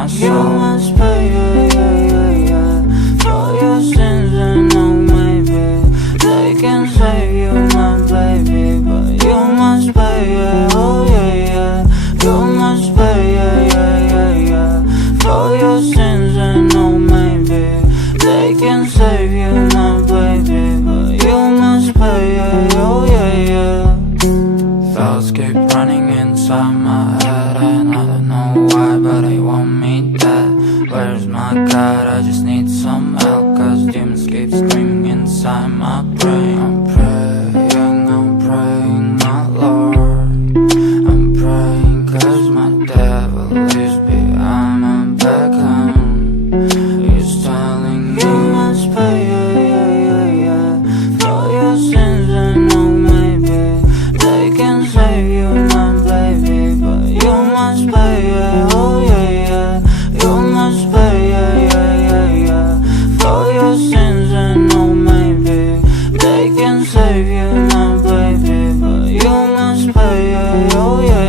my soul. You must pay, for your sins, and oh maybe they can save you, my baby, but you must pay, oh yeah. You must pay, for your sins, and oh maybe they can save you, my baby, but you must pay, oh yeah. Thoughts keep running inside my head, and I don't know why, but they want me dead. Where's my God? I just need some help, cause demons keep screaming inside my brain. I'm praying, my Lord. I'm praying cause my devil is behind my back, he's telling me you must pay, for your sins, and oh maybe they can save you, my baby, but you must pay, oh yeah. You must pay, for your sins, and oh maybe they can save you, my baby, but you must pay, oh yeah.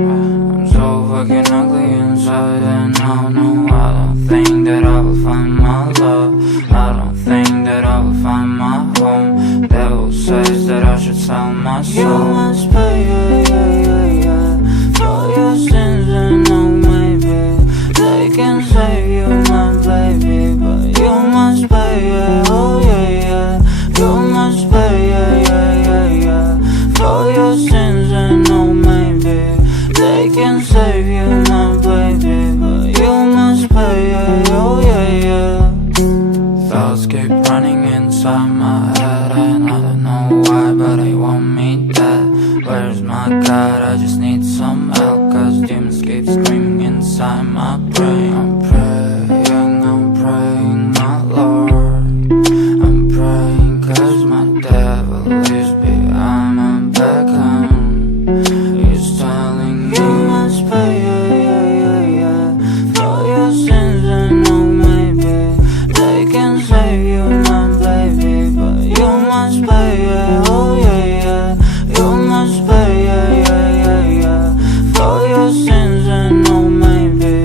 I'm so fucking ugly inside, and I don't think that I will find my love. I don't think that I will find my home. Devil says that I should sell my soul. You must pay, for your sins, and oh maybe they can save you, my baby, but you must pay, oh yeah. You must pay, for your sins, and oh maybe they can save you, my baby, but you must pay, oh yeah. Thoughts keep running inside my head, and I don't know why, but they want me dead. Where's my God? I just need some help, cause demons keep screaming inside my brain. I'm praying, my Lord. I'm praying cause my devil is behind my back, he's telling me you must pay, for your sins, and oh maybe they can save you, my baby, but you must pay, oh yeah. You must pay, for your sins, and oh maybe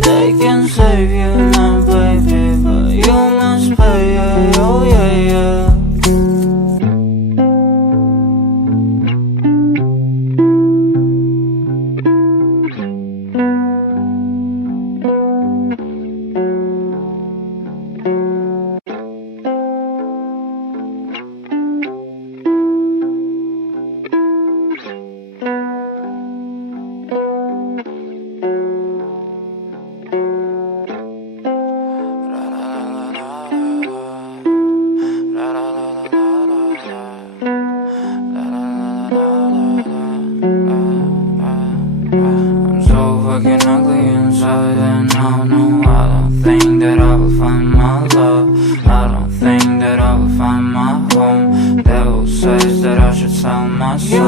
they can save you, my baby, but you must pay, oh yeah. I'm so fucking ugly inside, and I don't think that I will find my love. I don't think that I will find my home. Devil says that I should sell my soul. You